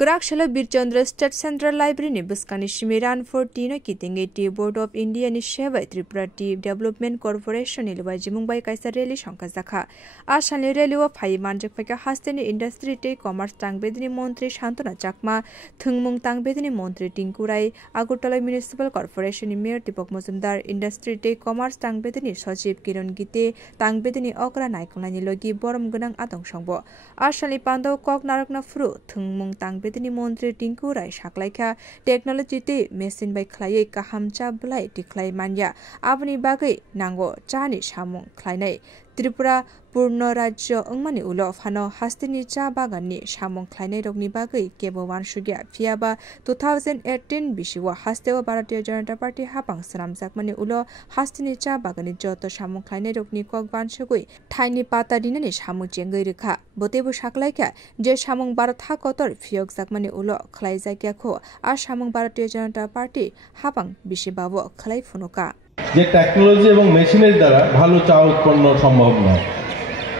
Kurakshalo Birchandra State Central Library ni Buskani Shimiran 14 Kitingeti Board of India ni Sheva Tripura Tea Development Corporation ni Luwaji Mumbai Kaisa Rally Shankazakha Ashani Rally wa Phai Manjak Phaka Hasteni Industry Te Commerce Tangbedini Montri Shantana Chakma Thungmung Tangbedini Montri Tingkurai Agutala Municipal Corporation ni Mayor Deepak Muzumdar Industry Te Commerce Tangbedini Sachiv Kiran Gite Tangbedini Okra Naikunani Logi Borom Gunang Atong Shongbo Ashani Pando Kok Narakna Fru Thungmung Tangbedini Montri Tingkurai Shaklaika Technology Te Machine by Clay Kahamcha Blai Tiklai Manya Abani Bagai Nango Chani Shamung Klainai Tripura Purno Rajyo Ungmani Ulo Fano Hastini Cha Bagani Shamung Klainai Rogni Bagai Kebo Wan Shugya Fiaba 2018 Bishiwa Hastewa Bharatiya Janata Party Hapang Saram Zakmani Ulo Hastini Cha Bagani Joto Shamung Klainai Rogni Kok Wan Shugui Thaini Pata Dinani Shamung Jengai Rikha Botebu Shaklaika Je Shamung Bharat Ha Kotor Fiok Zakmani Ulo Khlai Zakya Kho Ar Shamung Bharatiya Janata Party Hapang Bishibabo Khlai Funuka যে technology এবং মেশিনের দ্বারা ভালো চা উৎপন্ন সম্ভব নয়।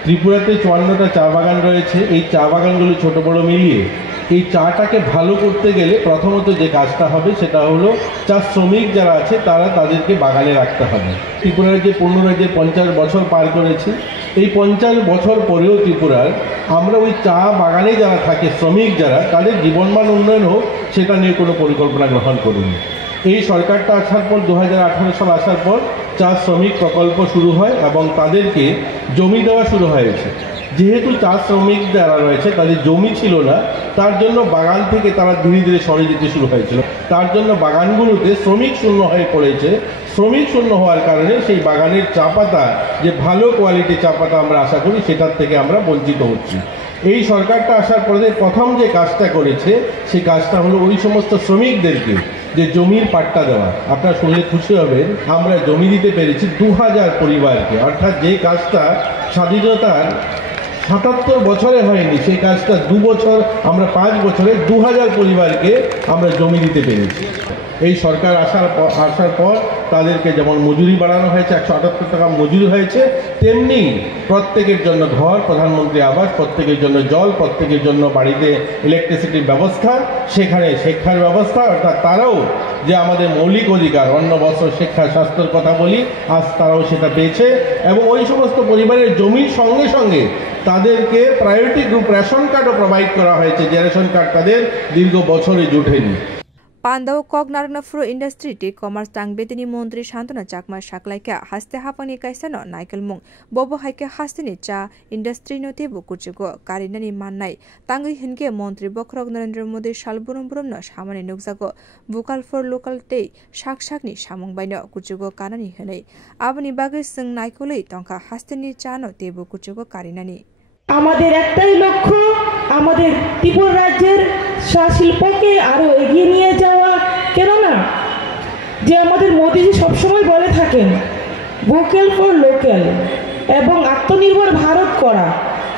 ত্রিপুরাতে 54টা চা বাগান রয়েছে। এই চা বাগানগুলো ছোট বড় মিলিয়ে এই চাটাকে ভালো করতে গেলে প্রথমত যে কাজটা হবে সেটা হলো চা শ্রমিক যারা আছে তাদেরকে বাগানে রাখতে হবে। ত্রিপুরার যে পূর্ণরাজ্যের 50 বছর পার করেছে এই 50 বছর পরেও ত্রিপুরার আমরা ওই চা বাগানে যারা থাকে শ্রমিক যারা তাদের জীবনমান উন্নয়ন হোক সেটা নিয়ে কোনো পরিকল্পনা গ্রহণ করিনি। এই সরকারটা আসার পর 2018 সাল আসার পর চা শ্রমিক প্রকল্প শুরু হয় এবং তাদেরকে জমি দেওয়া শুরু হয়েছে। যেহেতু চা শ্রমিক যারা রয়েছে তাদের জমি ছিল না তার জন্য বাগান থেকে তারা ধীরে ধীরে সরে যেতে শুরু হয়েছিল। তার জন্য বাগানগুলোতে শ্রমিক শূন্য হয়ে পড়েছে। শ্রমিক শূন্য হওয়ার কারণে সেই বাগানের চা পাতা যে ভালো কোয়ালিটির চা পাতা আমরা আশা করি সেটার থেকে আমরা বঞ্চিত হচ্ছি। এই সরকারটা আসার পরে প্রথম যে কাজটা করেছে সেই কাজটা হলো ওই সমস্ত শ্রমিকদেরকে যে জমির পাট্টা দেওয়া। আপনারা শুনলে খুশি হবেন আমরা জমি দিতে পেরেছি 2000 পরিবারকে, অর্থাৎ যে কাজটা স্বাধীনতার 77 বছরে হয়নি সেই কাজটা 2 বছর আমরা 5 বছরে 2000 পরিবারকে আমরা জমি দিতে পেরেছি। এই সরকার আসার পর তাদেরকে যেমন মজুরি বাড়ানো হয়েছে 178 টাকা মজুরি হয়েছে তেমনি প্রত্যেকের জন্য ঘর প্রধানমন্ত্রী আবাস প্রত্যেকের জন্য জল প্রত্যেকের জন্য বাড়িতে ইলেকট্রিসিটির ব্যবস্থা সেখানে শিক্ষার ব্যবস্থা অর্থাৎ তারাও যে আমাদের মৌলিক অধিকার অন্ন বস্ত্র শিক্ষা স্বাস্থ্যের কথা বলি আজ তারাও সেটা পেয়েছে এবং ওই সমস্ত পরিবারের জমির সঙ্গে সঙ্গে তাদেরকে প্রায়োরিটি গ্রুপ রেশন কার্ডও প্রোভাইড করা হয়েছে যে রেশন কার্ড তাদের দীর্ঘ বছরে জুটেনি। Pandau Kok Narakna Fru Industry Te Commerce Tangbedini Montri Shantana Chakma Shaklaika Haste Hapani Kaisano Naikelmung Bobo Haike Hastini Cha Industry No Te Bukuchugo Karinani Mannai Tangi Hinke Montri Bokrok Narendra Modi Shalburum Brumno Shamani Nukzago Vocal for Local Te Shak Shakni Shamung Baino Kuchugo Kanani Hene Abani Bagis Sung Naikuli Tonka Hastini Chano Te Bukuchugo Karinani আমাদের একটাই লক্ষ্য আমাদের ত্রিপুরা রাজ্যের শিল্পকে আরো এগিয়ে নিয়ে যাওয়া কেননা যে আমাদের মোদিজি সবসময় বলে থাকেন ভোকাল ফর লোকাল এবং আত্মনির্ভর ভারত করা।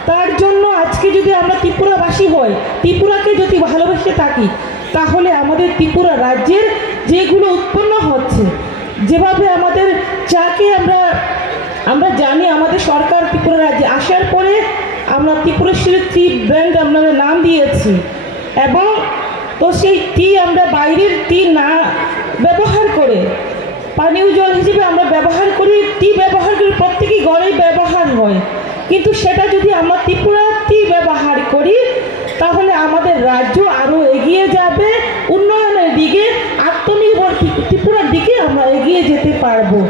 তার জন্য আজকে যদি আমরা ত্রিপুরাবাসী হই ত্রিপুরাকে যদি ভালোবেসে থাকি তাহলে আমাদের ত্রিপুরা রাজ্যের যেগুলো উৎপন্ন হচ্ছে যেভাবে আমাদের চাকে আমরা জানি আমাদের সরকার ত্রিপুরা রাজ্যে আসার পরে আমরা ত্রিপুরা টি ব্র্যান্ড আমরা নাম দিয়েছি এবং তো সেই টি আমরা বাইরের টি না ব্যবহার করে পানীয় জল হিসেবে আমরা ব্যবহার করি টি ব্যবহার করি প্রত্যেকই ঘরে ব্যবহার হয় কিন্তু সেটা যদি আমরা ত্রিপুরা টি ব্যবহার করি তাহলে আমাদের রাজ্য আরও এগিয়ে যাবে উন্নয়নের দিকে আত্মনির্ভর ত্রিপুরার দিকে আমরা এগিয়ে যেতে পারবো।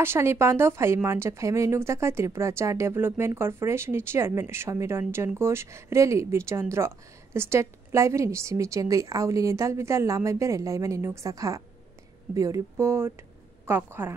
Ashani Pandau Phai Manjak Phaimani Nukzaka Tripura Cha Development Corporation Chairman Shamiranjan Ghosh Rally Birchandra State Library ni Simi Chengai Aulini Dalbidal Lamai Bere Laimani Nukzaka Bio Report Kokkhara